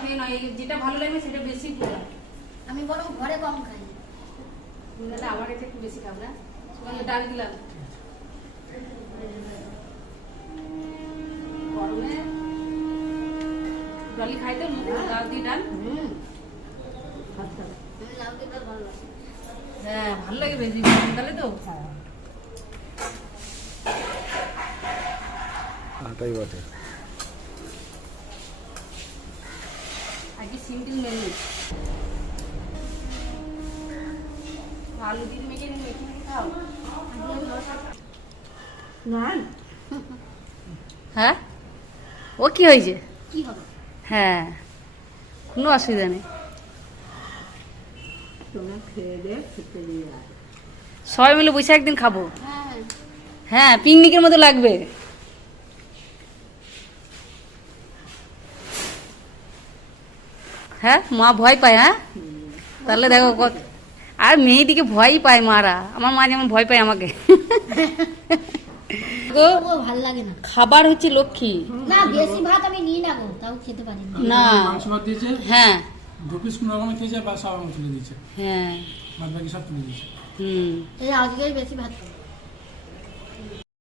খেয়ে নয়, যেটা ভালো লাগবে সেটা বেশি খেলাম। আমি বরং ঘরে কম খাই। তাহলে আমার কাছে একটু বেশি খাব না। ডাল দিলাম গরমে, ডলি খাই তো লাউ দিয়ে ডাল। লাউ দিয়ে ডাল ভালো লাগে। হ্যাঁ ভালো লাগে বেশি গরমকালে তো। তাই বটে। আজকে সিম্পল মেনু, আলু দিয়ে মেখে মেখে খাও। হ্যাঁ ও কি হয়েছে? কি হবে? হ্যাঁ কোনো অসুবিধা নেই, সবাই মিলে বসে একদিন খাবো। হ্যাঁ হ্যাঁ পিকনিকের মতো লাগবে। হ্যাঁ মা ভয় পায়। হ্যাঁ তাহলে দেখো কত, আর মেয়েদিকে ভয়ই পায় মারা, আমার মা যেমন ভয় পায় আমাকে। গো, ও ভালো লাগে না। খাবার হচ্ছে লক্ষ্মী। না বেশি ভাত আমি নিই না গো, তাও খেতে পারি না। না মাংস ভাত দিয়েছে, হ্যাঁ 2 পিস কোনো রকমের দিয়েছে, বা সব তুলে দিয়েছে, হ্যাঁ বাদ বাকি সব তুলে দিয়েছে। হুম এই আজকেই বেশি ভাত খাবো।